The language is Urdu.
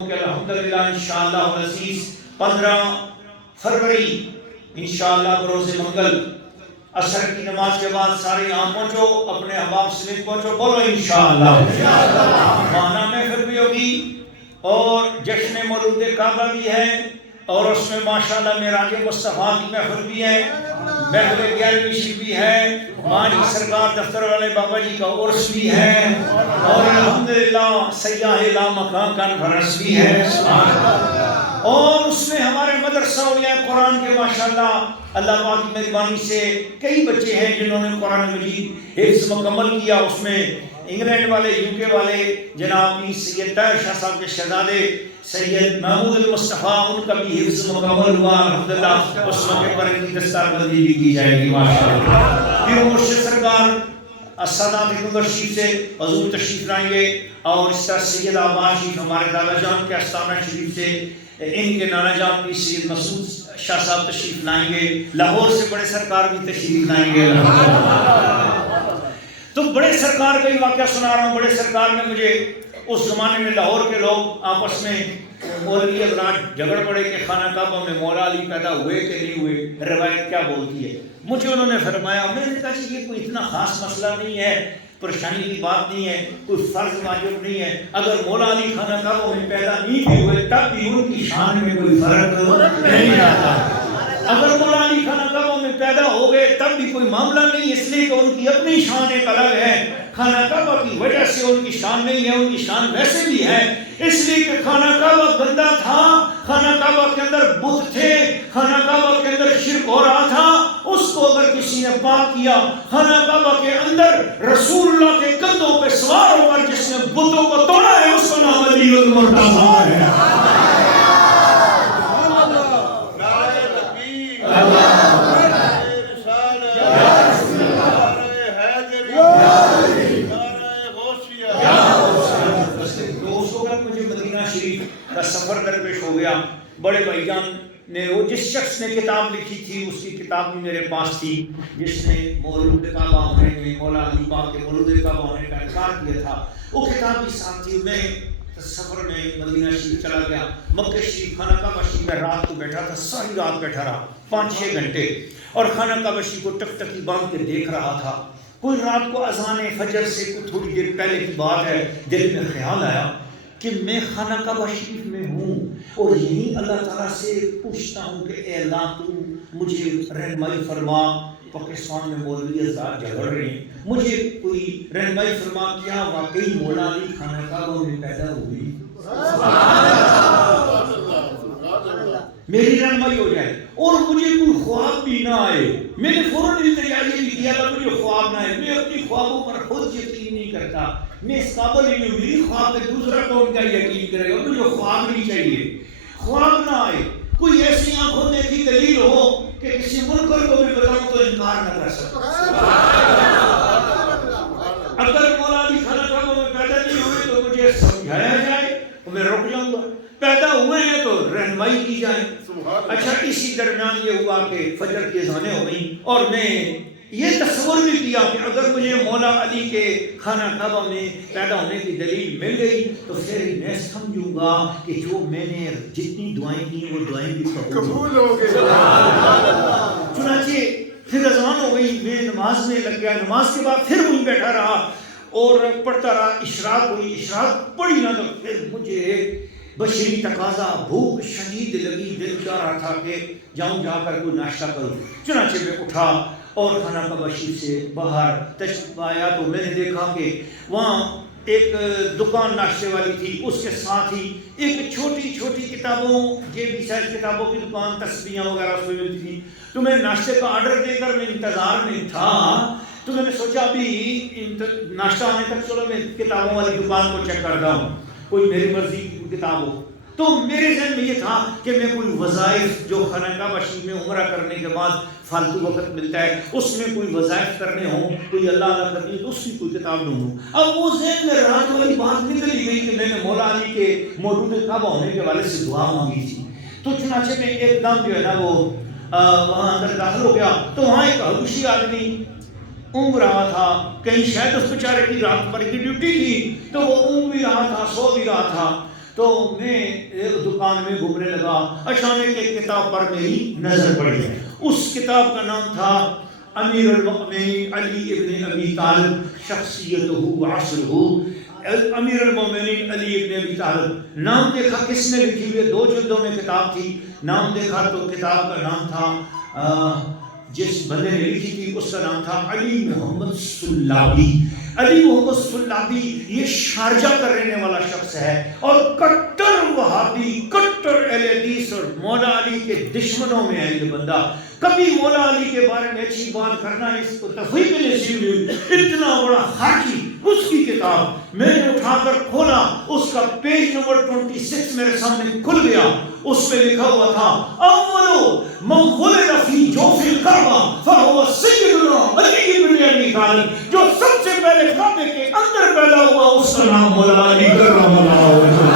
الحمدللہ انشاءاللہ العزیز 15 فروری انشاءاللہ بروز منگل عصر کی نماز کے بعد سارے یہاں پہنچو، اپنے احباب سمیت پہنچو، بولو انشاءاللہ۔ مانا محفل بھی ہوگی اور جشن مولود کعبہ بھی ہے، اور اس میں ماشاءاللہ معراج مصطفیٰ کی محفل بھی ہے، محفل 11ویں بھی ہے، ماں کی سرکار دفتر والے بابا جی کا عرس بھی ہے، اور الحمدللہ سیاح لامکان کانفرنس بھی ہے، اور اس میں ہمارے مدرسہ اولیاء قرآن کے ماشاءاللہ اللہ پاک کی مہربانی سے کئی بچے ہیں جنہوں نے قرآن مجید حفظ مکمل کیا۔ اس میں انگلینڈ والے، یو کے والے جناب سید طاہر شاہ صاحب کے شہزادے سید محمود المصطفیٰ، ان کا بھی حفظ مکمل ہوا الحمدللہ۔ اس موقع پر ان کی دستار بندی بھی کی جائے گی ماشاءاللہ۔ پھر مرشد سرکار السادات حکمت شریف سے حضور تشریف لائیں گے، اور اس طرح سید آباد شریف ہمارے دادا جان کے آستانہ شریف سے ان کے نانا جان بھی سید مسعود شاہ صاحب تشریف لائیں گے، لاہور سے بڑے سرکار بھی تشریف لائیں گے۔ تو بڑے سرکار کا ہی واقعہ سنا رہا ہوں۔ بڑے سرکار میں مجھے اس زمانے میں لاہور کے لوگ آپس میں مولوی حضرات جھگڑ پڑے کہ خانہ کعبہ میں مولا علی پیدا ہوئے کہ نہیں ہوئے، روایت کیا بولتی ہے۔ مجھے انہوں نے فرمایا، میں نے کہا کہ یہ کوئی اتنا خاص مسئلہ نہیں ہے، پریشانی کی بات نہیں ہے، کوئی فرض واجب نہیں ہے۔ اگر مولا علی خانہ کعبہ میں پیدا نہیں بھی ہوئے تب بھی ان کی شان میں کوئی فرق نہیں آتا۔ اگر مولا علی خانہ کعبہ میں پیدا ہو گئے تب بھی کوئی معاملہ نہیں، اس لیے کہ ان کی اپنی شان ایک الگ ہے۔ خانہ کعبہ کی وجہ سے ان کی شان نہیں ہے، ان کی شان ویسے بھی ہے، اس لیے کہ خانہ کعبہ گندا تھا، خانہ کعبہ کے اندر بت تھے، خانہ کعبہ کے اندر شرک ہو رہا تھا۔ اس کو اگر کسی نے پاک کیا، خانہ کعبہ کے اندر رسول اللہ کے کندھوں پہ سوار ہو کر جس نے بتوں کو توڑا ہے، اس کا نام علی المرتضیٰ ہے۔ سفر درپیش ہو گیا، بڑے بھائی جان نے، وہ جس شخص نے کتاب لکھی تھی اس کی کتاب بھی میرے پاس تھی، جس نے مولود کعبہ ہونے میں، مولا علی پاک کے مولود کعبہ ہونے کا انکار کیا تھا، وہ کتاب بھی ساتھ تھی۔ میں سفر میں مدینہ شریف چلا گیا، مکہ شریف خانہ کعبہ شریف میں رات کو بیٹھا تھا، ساری رات بیٹھا رہا 5-6 گھنٹے، اور خانہ کعبہ شریف کو ٹکٹکی باندھ کے دیکھ رہا تھا۔ کوئی رات کو اذان فجر سے کوئی تھوڑی دیر پہلے کی بات ہے، دل میں خیال آیا کہ میں خانہ کعبہ شریف میں ہوں اور یہی اللہ تعالیٰ سے پوچھتا ہوں کہ اے اللہ تو مجھے رہنمائی فرما۔ پاکستان میں مولوی حضرات جھگڑ رہے ہیں، مجھے کوئی رہنمائی فرما، کیا واقعی مولا علی خانہ کعبہ میں پیدا ہوئی؟ میری رہنمائی ہو جائے اور مجھے کوئی خواب بھی نہ آئے۔ میں نے فوراً تیاری بھی کیا کہ مجھے خواب نہ آئے۔ میں اپنی خوابوں پر خود یقین نہیں کرتا، میں اس قابل نہیں ہوں، میری خواب پہ دوسرا کون کا یقین کرے گا؟ مجھے خواب نہیں چاہیے، خواب نہ آئے، کوئی ایسی آنکھوں دیکھی دلیل ہو کہ کسی منکر کو بھی بتاؤں تو انکار نہ کر سکتا۔ اگر مولا علی خانہ کعبہ میں پیدا نہیں ہوئے تو مجھے سمجھایا جائے تو میں رک جاؤں گا، پیدا ہوئے ہیں تو رہنمائی کی جائے۔ اچھا، اسی درمیان یہ ہوا کہ فجر کی اذانیں ہو گئیں، اور میں یہ تصور بھی کیا کہ اگر مجھے مولا علی کے خانہ کعبہ میں پیدا ہونے کی دلیل مل گئی تو پھر میں سمجھوں گا کہ جو میں نے جتنی دعائیں کی وہ دعائیں بھی قبول ہو گئی۔ چنانچہ پھر اذان ہو گئی، میں نماز میں لگ گیا، نماز کے بعد پھر وہیں بیٹھا رہا اور پڑھتا رہا۔ اشراق ہوئی، اشراق پڑھی نہ تو پھر مجھے بشری تقاضا، بھوک شدید لگی، دل چاہ رہا تھا کہ جاؤں جا کر کوئی ناشتہ کروں۔ چنانچہ میں اٹھا اور خانہ کعبہ شریف سے باہر تشریف آیا تو میں نے دیکھا کہ وہاں ایک دکان ناشتے والی تھی، اس کے ساتھ ہی ایک چھوٹی چھوٹی کتابوں، یہ بھی سائز کتابوں کی دکان، تسبیحاں وغیرہ اس میں ملتی تھی۔ تو میں ناشتے کا آرڈر دے کر میں انتظار میں تھا، تو میں نے سوچا ابھی ناشتہ آنے تک چلو میں کتابوں والی دکان کو چیک کرتا ہوں، کوئی میری مرضی کی کتاب ہو۔ تو میرے ذہن میں یہ تھا کہ میں کوئی وظائف جو خانہ کعبہ شریف میں عمرہ کرنے کے بعد فالتو وقت ملتا ہے اس میں کوئی وظائف کرنے ہوں، کوئی اللہ اللہ کرنی ہے تو اس کی کوئی کتاب ڈھونڈوں۔ اب وہ ذہن میں رات والی بات نکل ہی گئی کہ میں نے مولا علی کے مولود کعبہ ہونے کے والے سے دعا مانگی تھی۔ تو چنانچہ میں ایک دم جو ہے نا وہ وہاں اندر داخل ہو گیا، تو وہاں ایک حبشی آدمی اونگ رہا تھا، کہیں شاید اس بیچارے کی رات بھر کی ڈیوٹی تھی تو وہ اونگ بھی رہا تھا، سو بھی رہا تھا۔ تو میں دکان میں گھومنے لگا، اچانک ایک کتاب پر میری نظر پڑی. اس کتاب کا نام تھا امیر المؤمنین علی ابن ابی طالب شخصیتہ وعصرہ. امیر المومنین علی ابن ابی طالب. نام دیکھا کس نے لکھی ہوئی، 2 جلدوں میں کتاب تھی. نام دیکھا تو کتاب کا نام تھا، جس بندے نے لکھی تھی اس کا نام تھا علی محمد سلابی. علی محمد سلابی یہ شارجہ کا رہنے والا شخص ہے اور کٹر وہابی، کٹر اہل حدیث اور مولا علی کے دشمنوں میں ہے یہ بندہ. کبھی مولا علی کے بارے میں اچھی بات کرنا اس کو تفریح کے نصیب نہیں. اتنا بڑا خارجی. اس کی کتاب میں نے اٹھا کر کھولا، اس کا پیج نمبر 26 میرے سامنے کھل گیا. اس میں لکھا ہوا تھا اولو من ولد فی جوف الکعبہ فہو سیدنا علی بن ابی طالب. جو سب سے پہلے کعبے کے اندر پیدا ہوا اس کا نام مولا علی کرم اللہ وجہہ